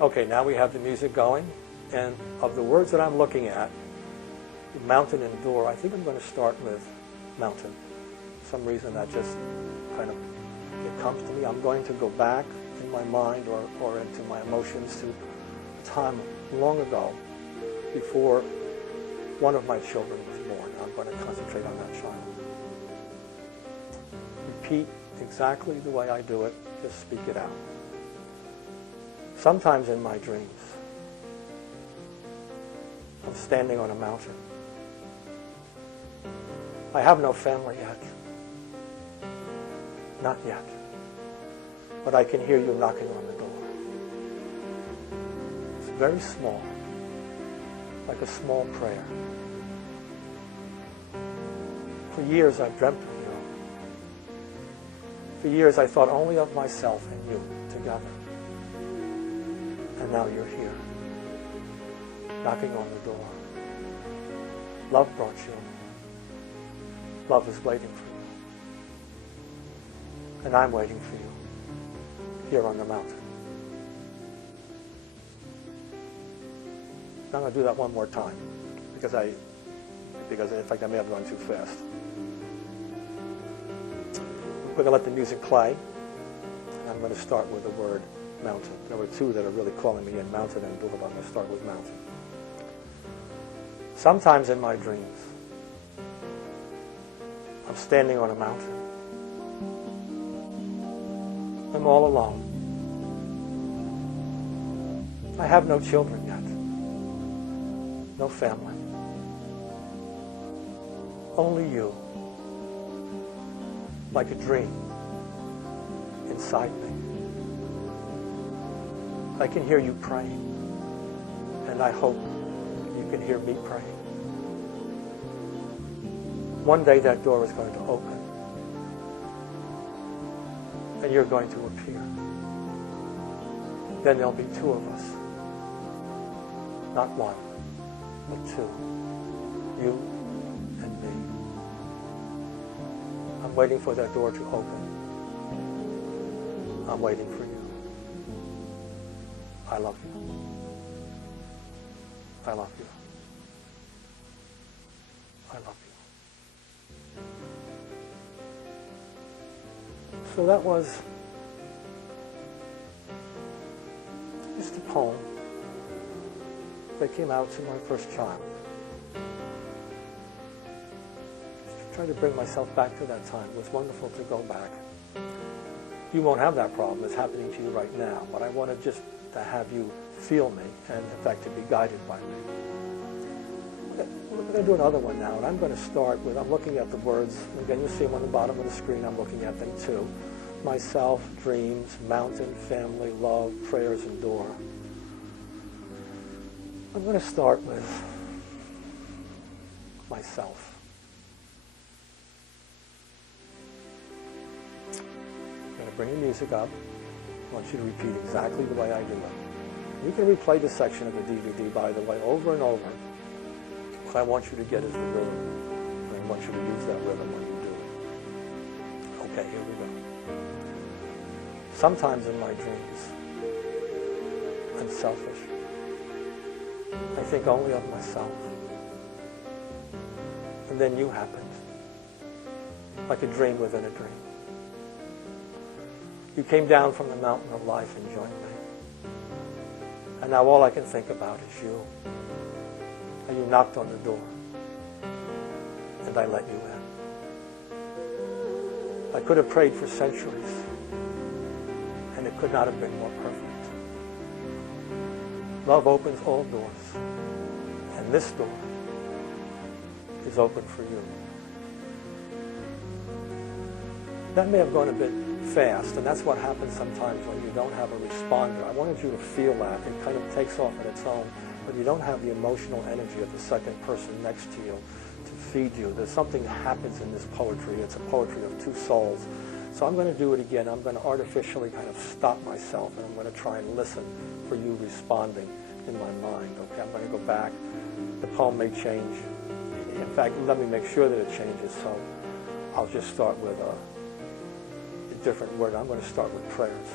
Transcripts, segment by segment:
Okay, now we have the music going, and of the words that I'm looking at, mountain and door, I think I'm going to start with mountain. For some reason that just kind of, it comes to me. I'm going to go back in my mind or into my emotions to a time long ago before one of my children was born. I'm going to concentrate on that child. Repeat exactly the way I do it, just speak it out. Sometimes in my dreams, I'm standing on a mountain. I have no family yet. Not yet. But I can hear you knocking on the door. It's very small, like a small prayer. For years I've dreamt of you. For years I thought only of myself and you together. And now you're here, knocking on the door. Love brought you. Love is waiting for you. And I'm waiting for you here on the mountain. I'm going to do that one more time because in fact I may have gone too fast. We're going to let the music play. I'm going to start with the word mountain. There were two that are really calling me in, mountain and door, but I'm going to start with mountain. Sometimes in my dreams, I'm standing on a mountain. I'm all alone. I have no children yet. No family. Only you. Like a dream inside me. I can hear you praying, and I hope you can hear me praying. One day that door is going to open, and you're going to appear. Then there'll be two of us. Not one, but two. You and me. I'm waiting for that door to open. I'm waiting for you. I love you. I love you. I love you. So that was just a poem that came out to my first child. Just to try to bring myself back to that time. It was wonderful to go back. You won't have that problem. It's happening to you right now. But I wanted just to have you feel me and, in fact, to be guided by me. We're going to do another one now, and I'm going to start with, I'm looking at the words. Again, you'll see them on the bottom of the screen. I'm looking at them too. Myself, dreams, mountain, family, love, prayers, and door. I'm going to start with myself. I'm going to bring the music up. I want you to repeat exactly the way I do it. You can replay this section of the DVD, by the way, over and over. What I want you to get is the rhythm. And I want you to use that rhythm when you do it. Okay, here we go. Sometimes in my dreams, I'm selfish. I think only of myself. And then you happened, like a dream within a dream. You came down from the mountain of life and joined me. And now all I can think about is you. And you knocked on the door. And I let you in. I could have prayed for centuries. And it could not have been more perfect. Love opens all doors. And this door is open for you. That may have gone a bit fast, and that's what happens sometimes when you don't have a responder. I wanted you to feel that. It kind of takes off on its own, but you don't have the emotional energy of the second person next to you to feed you. There's something that happens in this poetry. It's a poetry of two souls. So I'm going to do it again. I'm going to artificially kind of stop myself, and I'm going to try and listen for you responding in my mind. Okay, I'm going to go back. The poem may change. In fact, let me make sure that it changes. So I'll just start with a different word. I'm going to start with prayers.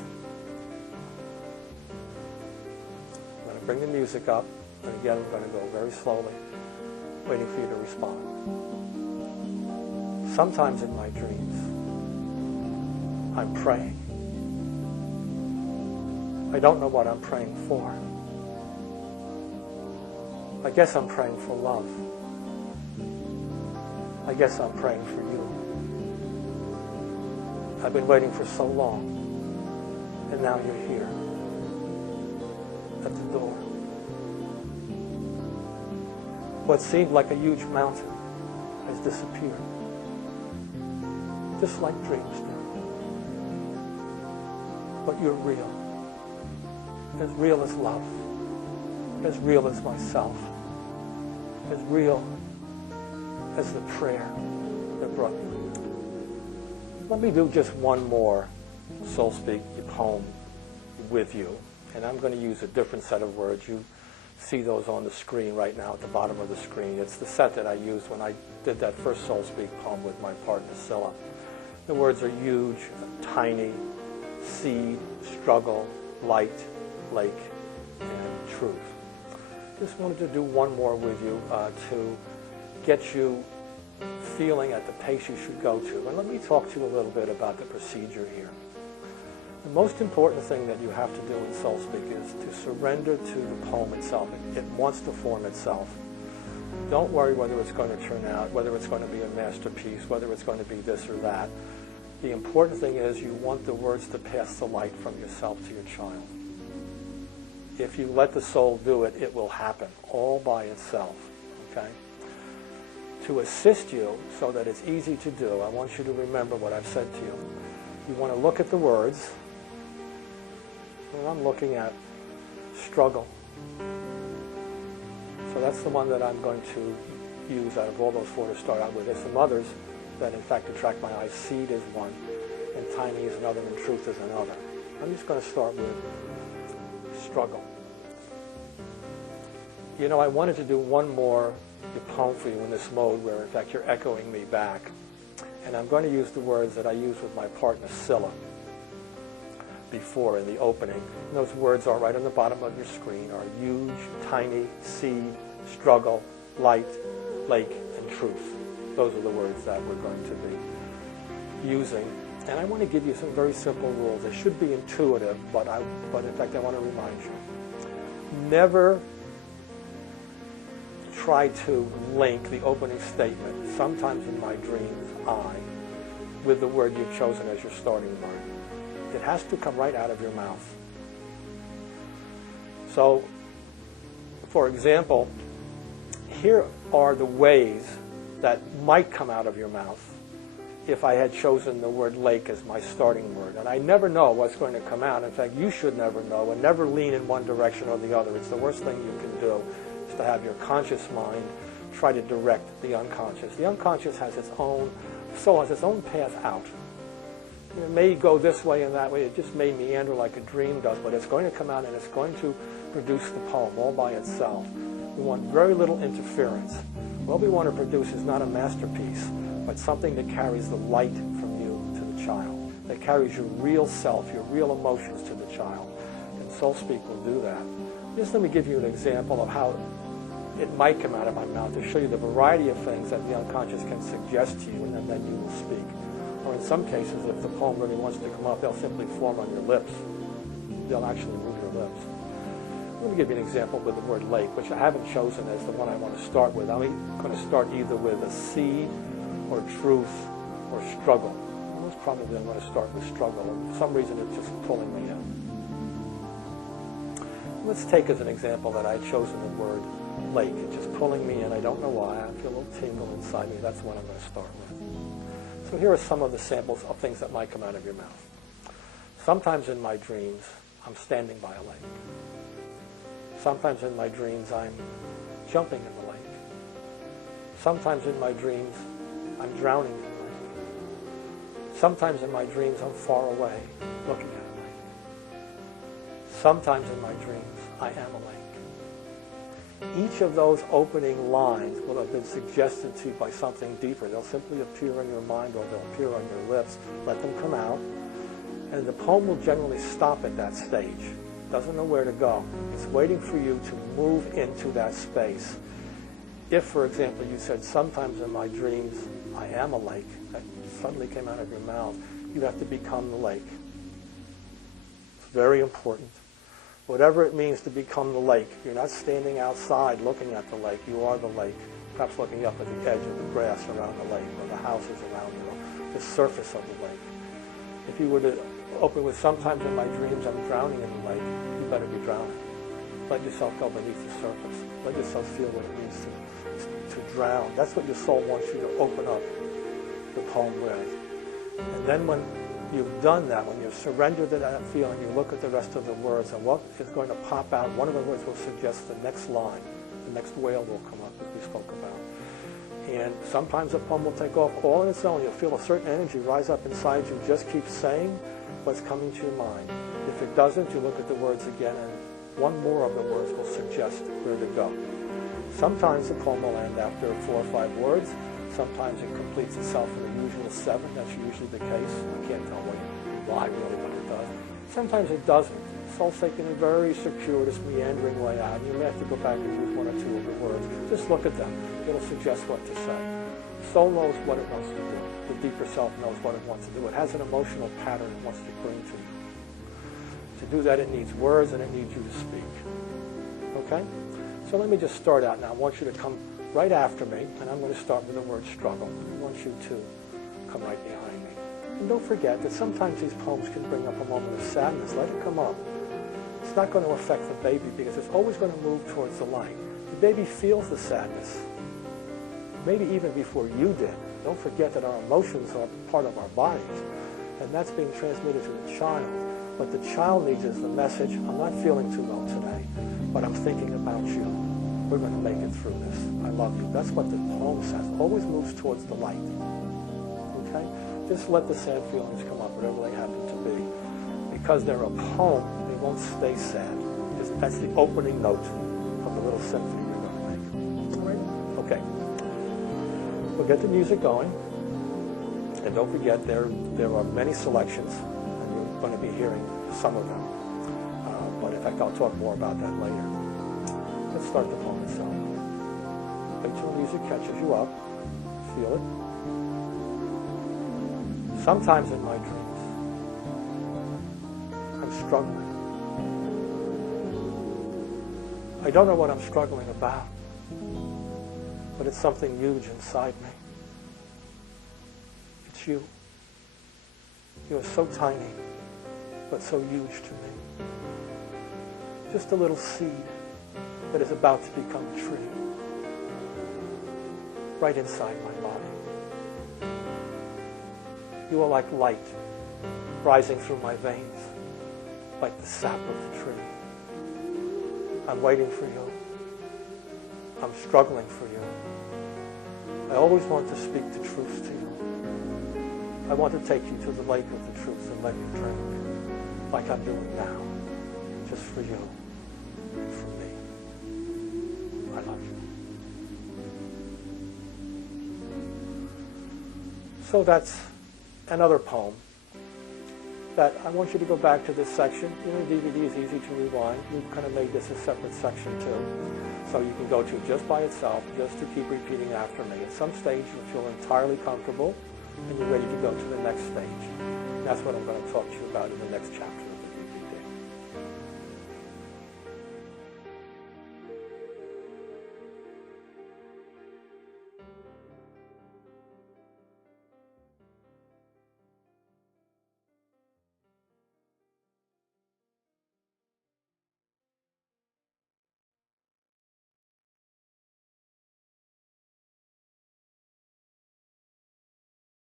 bring the music up, and again, I'm going to go very slowly, waiting for you to respond. Sometimes in my dreams, I'm praying. I don't know what I'm praying for. I guess I'm praying for love. I guess I'm praying for you. I've been waiting for so long, and now you're here at the door. What seemed like a huge mountain has disappeared, just like dreams do. But you're real as love, as real as myself, as real as the prayer that brought me. Let me do just one more Soul Speak poem with you, and I'm going to use a different set of words. You see those on the screen right now at the bottom of the screen. It's the set that I used when I did that first Soul Speak poem with my partner Scylla. The words are huge, tiny, seed, struggle, light, lake, and truth. Just wanted to do one more with you to get you feeling at the pace you should go to. And let me talk to you a little bit about the procedure here. The most important thing that you have to do in Soul Speak is to surrender to the poem itself. It wants to form itself. Don't worry whether it's going to turn out, whether it's going to be a masterpiece, whether it's going to be this or that. The important thing is you want the words to pass the light from yourself to your child. If you let the soul do it, it will happen all by itself. Okay? To assist you so that it's easy to do, I want you to remember what I've said to you. You want to look at the words. And I'm looking at struggle. So that's the one that I'm going to use out of all those four to start out with. There's some others that in fact attract my eye. Seed is one, and tiny is another, and truth is another. I'm just going to start with struggle. You know, I wanted to do one more poem for you in this mode where in fact you're echoing me back. And I'm going to use the words that I used with my partner Scylla before in the opening. And those words are right on the bottom of your screen, are huge, tiny, seed, struggle, light, lake, and truth. Those are the words that we're going to be using. And I want to give you some very simple rules. They should be intuitive, but in fact I want to remind you. Never try to link the opening statement, sometimes in my dreams, I, with the word you've chosen as your starting word. It has to come right out of your mouth. So, for example, here are the ways that might come out of your mouth if I had chosen the word lake as my starting word. And I never know what's going to come out. In fact, you should never know, and never lean in one direction or the other. It's the worst thing you can do, is to have your conscious mind try to direct the unconscious. The unconscious has its own, soul has its own path out. It may go this way and that way. It just may meander like a dream does, but it's going to come out and it's going to produce the poem all by itself. We want very little interference. What we want to produce is not a masterpiece, but something that carries the light from you to the child, that carries your real self, your real emotions to the child. And Soul Speak will do that. Just let me give you an example of how it might come out of my mouth to show you the variety of things that the unconscious can suggest to you, and then you will speak. Or in some cases, if the poem really wants to come up, they'll simply form on your lips. They'll actually move your lips. Let me give you an example with the word lake, which I haven't chosen as the one I want to start with. I'm going to start either with a seed or truth or struggle. Most probably I'm going to start with struggle. For some reason, it's just pulling me in. Let's take as an example that I'd chosen the word lake. It's just pulling me in. I don't know why. I feel a little tingle inside me. That's the one I'm going to start with. So here are some of the samples of things that might come out of your mouth. Sometimes in my dreams, I'm standing by a lake. Sometimes in my dreams, I'm jumping in the lake. Sometimes in my dreams, I'm drowning in the lake. Sometimes in my dreams, I'm far away, looking at a lake. Sometimes in my dreams, I am a lake. Each of those opening lines will have been suggested to you by something deeper. They'll simply appear in your mind or they'll appear on your lips. Let them come out. And the poem will generally stop at that stage. doesn't know where to go. It's waiting for you to move into that space. If, for example, you said, sometimes in my dreams, I am a lake, that suddenly came out of your mouth, you have to become the lake. It's very important. Whatever it means to become the lake, you're not standing outside looking at the lake, you are the lake. Perhaps looking up at the edge of the grass around the lake, or the houses around it, or the surface of the lake. If you were to open with, sometimes in my dreams I'm drowning in the lake, you better be drowning. Let yourself go beneath the surface. Let yourself feel what it means to drown. That's what your soul wants you to open up the poem with. And then when you've done that, when you've surrendered to that feeling, you look at the rest of the words, and what is going to pop out, one of the words will suggest the next line. The next whale will come up, as we spoke about. And sometimes the poem will take off all on its own. You'll feel a certain energy rise up inside you. Just keep saying what's coming to your mind. If it doesn't, you look at the words again, and one more of the words will suggest where to go. Sometimes the poem will end after 4 or 5 words. Sometimes it completes itself in the usual 7. That's usually the case. I can't tell why really, but it does. Sometimes it doesn't. Soul's taking a very circuitous, meandering way out. You may have to go back and use 1 or 2 of the words. Just look at them. It'll suggest what to say. Soul knows what it wants to do. The deeper self knows what it wants to do. It has an emotional pattern it wants to bring to you. To do that, it needs words and it needs you to speak. Okay? So let me just start out now. I want you to come right after me, and I'm going to start with the word struggle. I want you to come right behind me. And don't forget that sometimes these poems can bring up a moment of sadness. Let it come up. It's not going to affect the baby because it's always going to move towards the light. The baby feels the sadness, maybe even before you did. Don't forget that our emotions are part of our bodies, and that's being transmitted to the child. What the child needs is the message, I'm not feeling too well today, but I'm thinking about you. We're going to make it through this. I love you. That's what the poem says. Always moves towards the light. Okay? Just let the sad feelings come up, whatever they happen to be. Because they're a poem, they won't stay sad. That's the opening note of the little symphony we're going to make. All right? Okay. We'll get the music going. And don't forget, there are many selections, and you're going to be hearing some of them. But in fact, I'll talk more about that later. Let's start the poem itself. Wait till the music catches you up. Feel it. Sometimes in my dreams, I'm struggling. I don't know what I'm struggling about, but it's something huge inside me. It's you. You are so tiny, but so huge to me. Just a little seed that is about to become a tree, right inside my body. You are like light rising through my veins, like the sap of the tree. I'm waiting for you. I'm struggling for you. I always want to speak the truth to you. I want to take you to the lake of the truth and let you drink, like I'm doing now, just for you and for me. I love you. So that's another poem that I want you to go back to this section. You know, DVD is easy to rewind. We've kind of made this a separate section too. So you can go to it just by itself, just to keep repeating after me. At some stage you'll feel entirely comfortable and you're ready to go to the next stage. That's what I'm going to talk to you about in the next chapter.